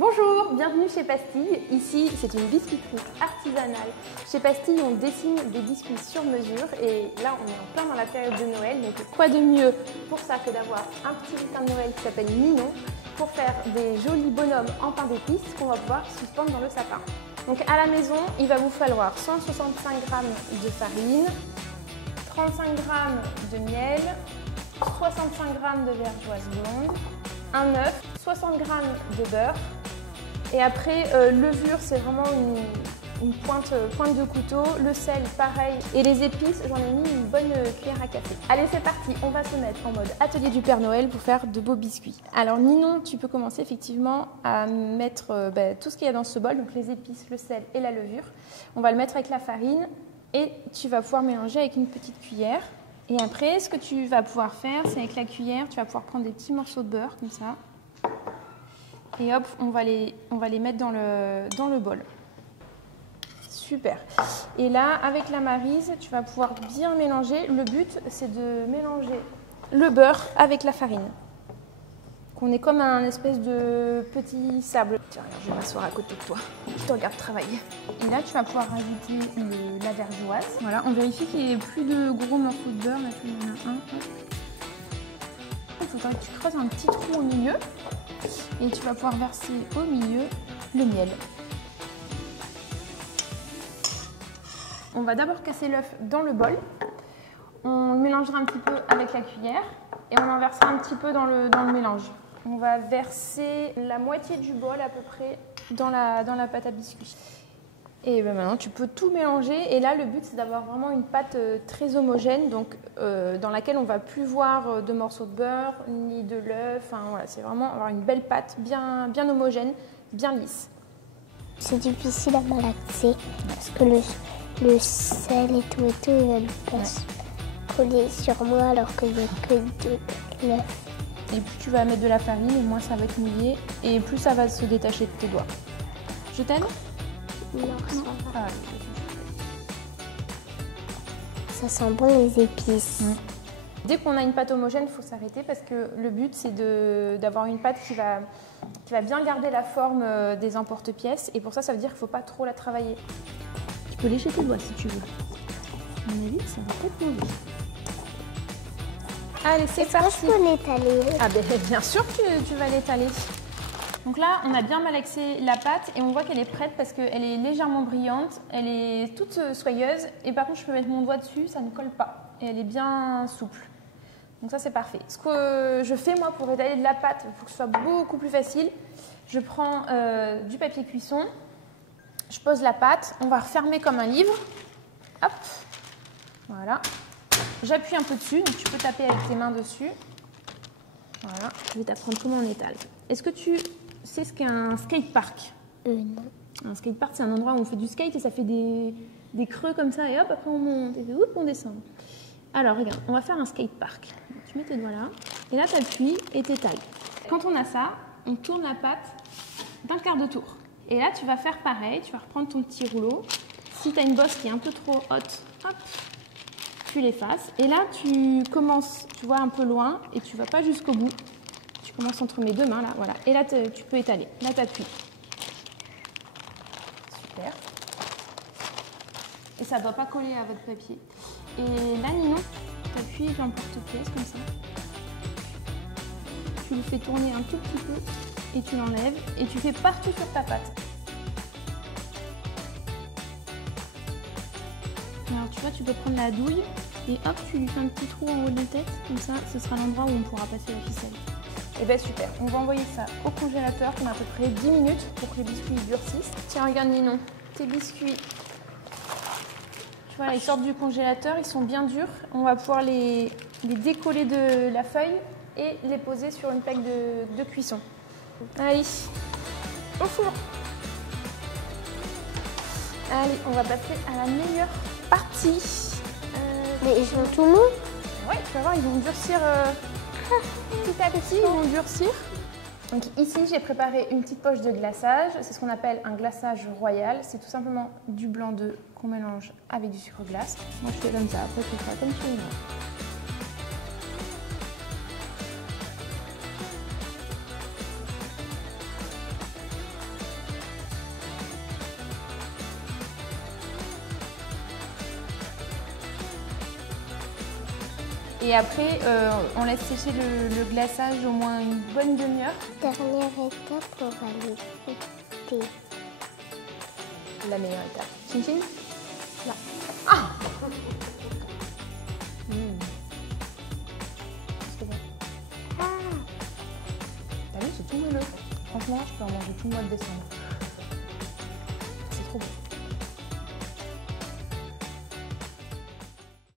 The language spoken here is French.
Bonjour, bienvenue chez Pastille. Ici, c'est une biscuiterie artisanale. Chez Pastille, on dessine des biscuits sur mesure et là, on est en plein dans la période de Noël. Donc, quoi de mieux pour ça que d'avoir un petit lutin de Noël qui s'appelle Ninon pour faire des jolis bonhommes en pain d'épices qu'on va pouvoir suspendre dans le sapin. Donc, à la maison, il va vous falloir 165 g de farine, 35 g de miel, 65 g de vergeoise blonde, un œuf, 60 g de beurre. Et après, levure, c'est vraiment une pointe de couteau. Le sel, pareil. Et les épices, j'en ai mis une bonne cuillère à café. Allez, c'est parti. On va se mettre en mode atelier du Père Noël pour faire de beaux biscuits. Alors, Ninon, tu peux commencer effectivement à mettre tout ce qu'il y a dans ce bol. Donc, les épices, le sel et la levure. On va le mettre avec la farine et tu vas pouvoir mélanger avec une petite cuillère. Et après, ce que tu vas pouvoir faire, c'est avec la cuillère, tu vas pouvoir prendre des petits morceaux de beurre comme ça. Et hop, on va les mettre dans le bol. Super. Et là, avec la maryse, tu vas pouvoir bien mélanger. Le but, c'est de mélanger le beurre avec la farine. Qu'on est comme un espèce de petit sable. Tiens, regarde, je vais m'asseoir à côté de toi. Je te regarde travailler. Et là, tu vas pouvoir rajouter la vergeoise. Voilà, on vérifie qu'il n'y ait plus de gros morceaux de beurre. Là, tu en as un. Il faudra que tu creuses un petit trou au milieu. Et tu vas pouvoir verser au milieu le miel. On va d'abord casser l'œuf dans le bol. On le mélangera un petit peu avec la cuillère et on en versera un petit peu dans le mélange. On va verser la moitié du bol à peu près dans la pâte à biscuits. Et maintenant, tu peux tout mélanger. Et là, le but, c'est d'avoir vraiment une pâte très homogène, donc dans laquelle on ne va plus voir de morceaux de beurre, ni de l'œuf. Enfin, voilà, c'est vraiment avoir une belle pâte bien homogène, bien lisse. C'est difficile à malaxer parce que le sel et tout, il va coller sur moi alors qu'il n'y a que de l'œuf. Et plus tu vas mettre de la farine, et moins ça va être mouillé, et plus ça va se détacher de tes doigts. Je t'aide ? Non, ça va. Ah, Ça sent bon les épices. Dès qu'on a une pâte homogène, il faut s'arrêter parce que le but, c'est d'avoir une pâte qui va bien garder la forme des emporte-pièces. Et pour ça, ça veut dire qu'il ne faut pas trop la travailler. Tu peux lécher tes doigts si tu veux. À mon avis, ça va pas être mauvais. Allez, c'est parti. Est-ce que je peux l'étaler? Ah ben, bien sûr que tu vas l'étaler. Donc là, on a bien malaxé la pâte et on voit qu'elle est prête parce qu'elle est légèrement brillante, elle est toute soyeuse et par contre, je peux mettre mon doigt dessus, ça ne colle pas et elle est bien souple. Donc ça, c'est parfait. Ce que je fais moi pour étaler de la pâte, pour que ce soit beaucoup plus facile, je prends du papier cuisson, je pose la pâte, on va refermer comme un livre. Hop, voilà. J'appuie un peu dessus, donc tu peux taper avec tes mains dessus. Voilà, je vais t'apprendre comment on étale. Est-ce que tu sais ce qu'est un skatepark? Non. Un skatepark, c'est un endroit où on fait du skate et ça fait des creux comme ça et hop, après on monte et hop, on descend. Alors regarde, on va faire un skatepark. Tu mets tes doigts là et là tu appuies et t'étales. Quand on a ça, on tourne la pâte d'un quart de tour. Et là tu vas faire pareil, tu vas reprendre ton petit rouleau. Si tu as une bosse qui est un peu trop haute, hop, tu l'effaces. Et là tu commences, tu vois, un peu loin et tu vas pas jusqu'au bout. Tu commences entre mes deux mains, là, voilà. Et là, tu peux étaler. Là, tu appuies. Super. Et ça ne doit pas coller à votre papier. Et là, Ninon, tu appuies avec l'emporte-pièce, comme ça. Tu le fais tourner un tout petit peu et tu l'enlèves. Et tu fais partout sur ta pâte. Alors, tu vois, tu peux prendre la douille et hop, tu lui fais un petit trou en haut de la tête. Comme ça, ce sera l'endroit où on pourra passer la ficelle. Et bien super, on va envoyer ça au congélateur pendant à peu près 10 minutes pour que les biscuits durcissent. Tiens, regarde Ninon, tes biscuits, tu vois là, ils sortent du congélateur, ils sont bien durs. On va pouvoir les décoller de la feuille et les poser sur une plaque de cuisson. Allez, au four. Allez, on va passer à la meilleure partie. Mais ils sont tout mous? Ouais, tu vas voir, ils vont durcir... Petit à petit, ils vont durcir. Donc ici, j'ai préparé une petite poche de glaçage. C'est ce qu'on appelle un glaçage royal. C'est tout simplement du blanc d'œuf qu'on mélange avec du sucre glace. Moi, je fais comme ça. Après, tu feras comme tu veux. Et après, on laisse sécher le glaçage au moins une bonne demi-heure. Dernière étape, on va les goûter. La meilleure étape. Chin chin. Là. Ah C'est bon. Ah, T'as vu, c'est tout moelleux. Franchement, je peux en manger tout le mois de décembre.